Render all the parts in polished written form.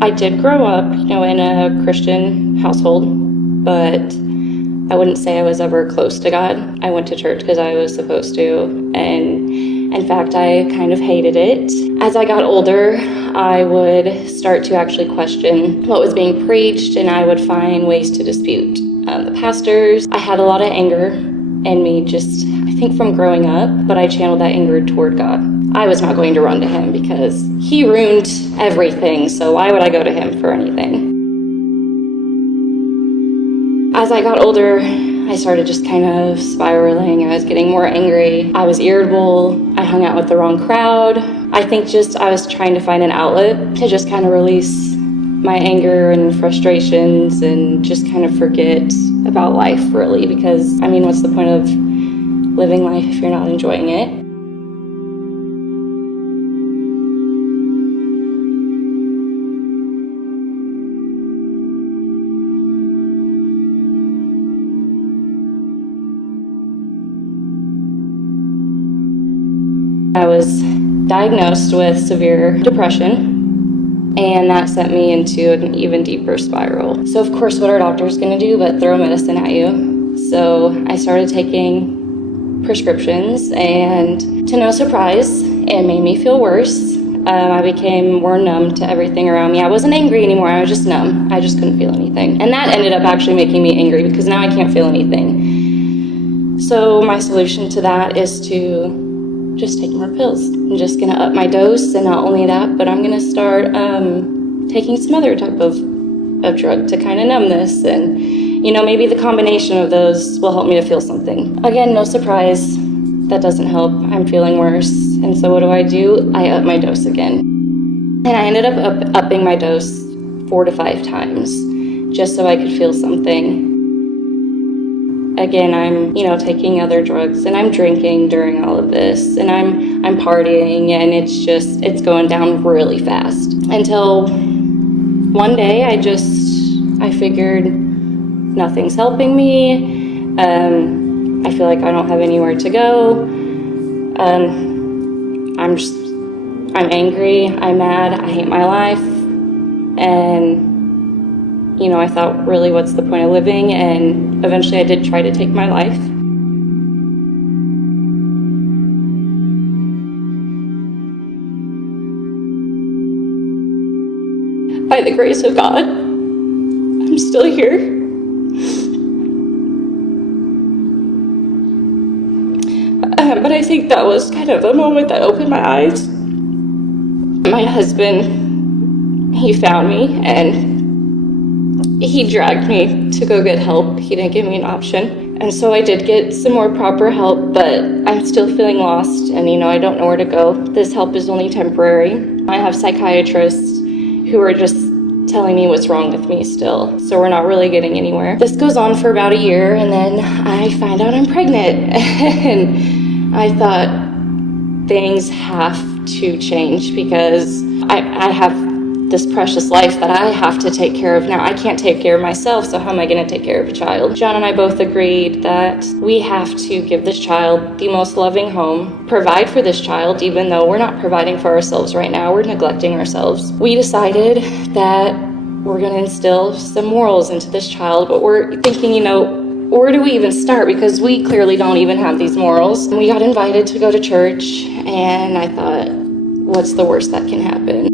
I did grow up, in a Christian household, but I wouldn't say I was ever close to God. I went to church because I was supposed to, and in fact, I kind of hated it. As I got older, I would start to actually question what was being preached, and I would find ways to dispute the pastors. I had a lot of anger in me, just I think from growing up, but I channeled that anger toward God. I was not going to run to him because he ruined everything, so why would I go to him for anything? As I got older, I started just kind of spiraling. I was getting more angry. I was irritable. I hung out with the wrong crowd. I think I was trying to find an outlet to just kind of release my anger and frustrations and just kind of forget about life, really, because, what's the point of living life if you're not enjoying it? I was diagnosed with severe depression, and that sent me into an even deeper spiral. So of course, what are doctors going to do but throw medicine at you? So I started taking prescriptions, and to no surprise, it made me feel worse. I became more numb to everything around me. I wasn't angry anymore, I was just numb. I just couldn't feel anything. And that ended up actually making me angry because now I can't feel anything. So my solution to that is to just take more pills. I'm just gonna up my dose, and not only that, but I'm gonna start taking some other type of drug to kind of numb this, and maybe the combination of those will help me to feel something. Again, no surprise, that doesn't help. I'm feeling worse, and so what do? I up my dose again. And I ended up upping my dose 4 to 5 times, just so I could feel something. Again, I'm, taking other drugs, and I'm drinking during all of this, and I'm partying, and it's going down really fast. Until one day, I figured nothing's helping me. I feel like I don't have anywhere to go. I'm angry, I'm mad, I hate my life, and I thought, really, what's the point of living? And eventually I did try to take my life. By the grace of God, I'm still here. But I think that was kind of the moment that opened my eyes. My husband, he found me, and he dragged me to go get help. He didn't give me an option. And so I did get some more proper help, but I'm still feeling lost, and I don't know where to go. This help is only temporary. I have psychiatrists who are just telling me what's wrong with me still, so we're not really getting anywhere. This goes on for about a year, and then I find out I'm pregnant. And I thought, things have to change because I have this precious life that I have to take care of now. I can't take care of myself, so how am I going to take care of a child? John and I both agreed that we have to give this child the most loving home, provide for this child, even though we're not providing for ourselves right now, we're neglecting ourselves. We decided that we're going to instill some morals into this child, but we're thinking, where do we even start? Because we clearly don't even have these morals. We got invited to go to church, and I thought, what's the worst that can happen?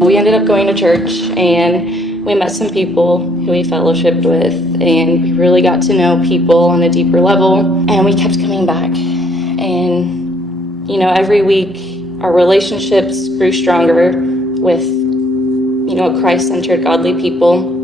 We ended up going to church, and we met some people who we fellowshipped with, and we really got to know people on a deeper level, and we kept coming back. And, every week our relationships grew stronger with, Christ-centered, godly people,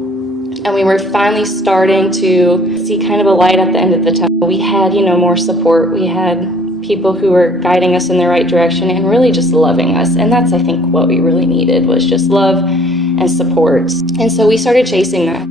and we were finally starting to see kind of a light at the end of the tunnel. We had, more support. We had people who were guiding us in the right direction and really just loving us. And that's, I think, what we really needed, was just love and support. And so we started chasing that.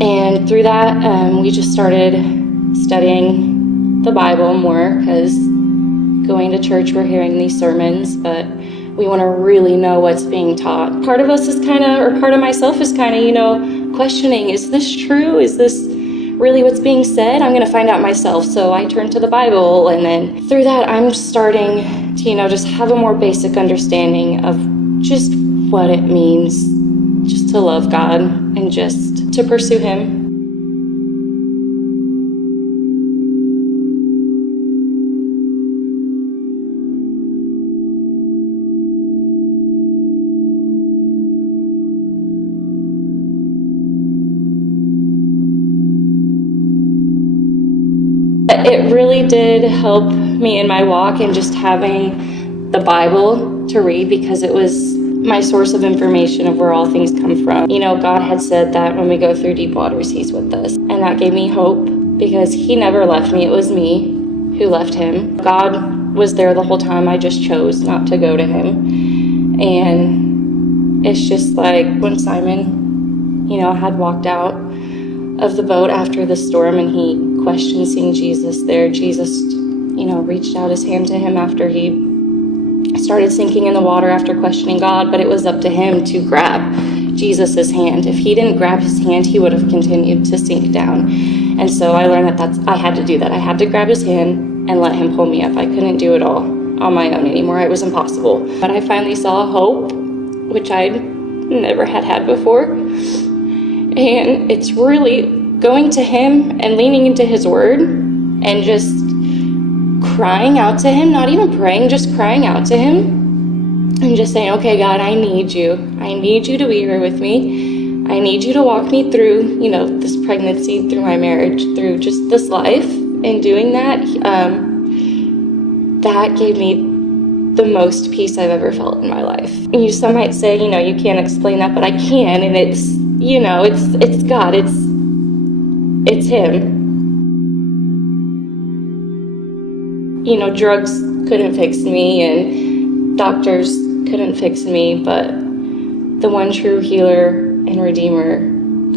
And through that, we just started studying the Bible more, because going to church, we're hearing these sermons, but we want to really know what's being taught. Part of us is part of myself is questioning, is this true? Is this really what's being said? I'm going to find out myself. So I turn to the Bible, and then through that, I'm starting to, just have a more basic understanding of just what it means just to love God and just to pursue Him. It really did help me in my walk, and just having the Bible to read, because it was my source of information of where all things come from. God had said that when we go through deep waters, He's with us. And that gave me hope, because He never left me. It was me who left Him. God was there the whole time. I just chose not to go to Him. And it's just like when Simon, had walked out of the boat after the storm, and he questioned seeing Jesus there. Jesus, reached out His hand to him after he started sinking in the water after questioning God, but it was up to him to grab Jesus's hand. If he didn't grab His hand, he would have continued to sink down. And so I learned I had to do that. I had to grab His hand and let Him pull me up. I couldn't do it all on my own anymore. It was impossible. But I finally saw hope, which I'd never had before. And it's really going to Him and leaning into His word and just crying out to Him, not even praying, just crying out to Him and just saying, okay, God, I need you. I need you to be here with me. I need you to walk me through, this pregnancy, through my marriage, through just this life. And doing that, that gave me the most peace I've ever felt in my life. And some might say, you can't explain that, but I can. And it's, it's God. It's Him. Drugs couldn't fix me, and doctors couldn't fix me, but the one true healer and redeemer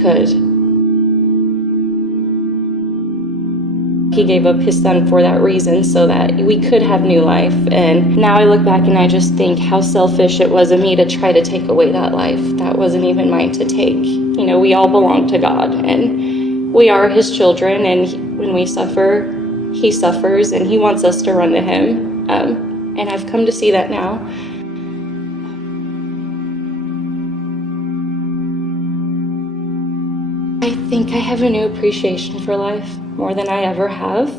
could. He gave up His Son for that reason, so that we could have new life. And now I look back and I just think how selfish it was of me to try to take away that life. That wasn't even mine to take. We all belong to God, and we are His children, and when we suffer, He suffers, and He wants us to run to Him. And I've come to see that now. I think I have a new appreciation for life, more than I ever have.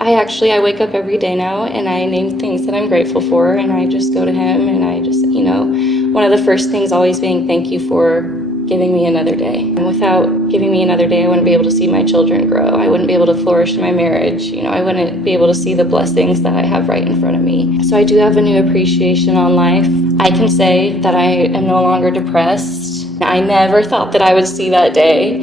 I wake up every day now, and I name things that I'm grateful for, and I just go to Him, and I just, one of the first things always being thank you for giving me another day. And without giving me another day, I wouldn't be able to see my children grow. I wouldn't be able to flourish in my marriage. I wouldn't be able to see the blessings that I have right in front of me. So I do have a new appreciation on life. I can say that I am no longer depressed. I never thought that I would see that day,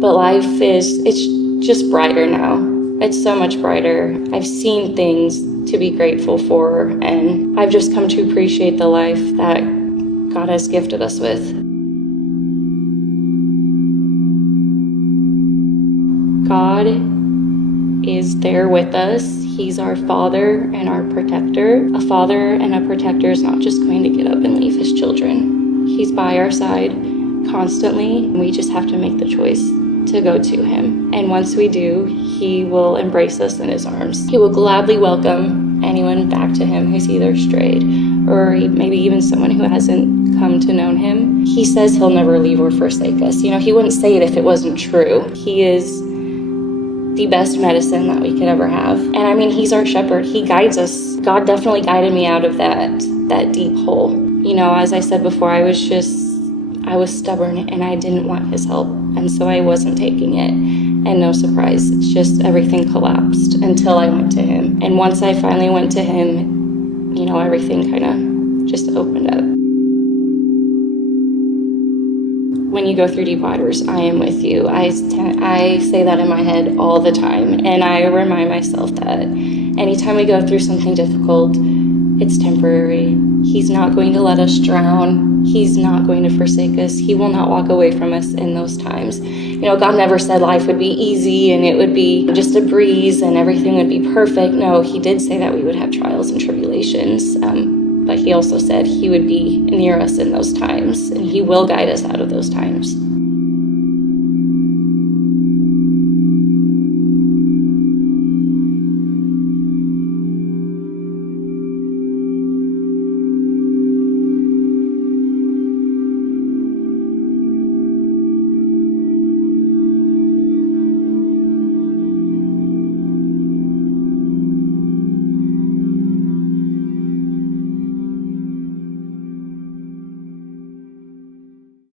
but it's just brighter now. It's so much brighter. I've seen things to be grateful for, and I've just come to appreciate the life that God has gifted us with. God is there with us. He's our Father and our protector. A father and a protector is not just going to get up and leave his children. He's by our side constantly. We just have to make the choice to go to Him. And once we do, He will embrace us in His arms. He will gladly welcome anyone back to Him who's either strayed or maybe even someone who hasn't come to know Him. He says He'll never leave or forsake us. He wouldn't say it if it wasn't true. He is the best medicine that we could ever have. And He's our shepherd. He guides us. God definitely guided me out of that deep hole. As I said before, I was stubborn, and I didn't want His help. And so I wasn't taking it. And no surprise, it's just everything collapsed until I went to Him. And once I finally went to Him, everything kind of just opened up. When you go through deep waters, I am with you. I say that in my head all the time, and I remind myself that anytime we go through something difficult, it's temporary. He's not going to let us drown. He's not going to forsake us. He will not walk away from us in those times. God never said life would be easy and it would be just a breeze and everything would be perfect. No, He did say that we would have trials and tribulations. but he also said he would be near us in those times, and he will guide us out of those times.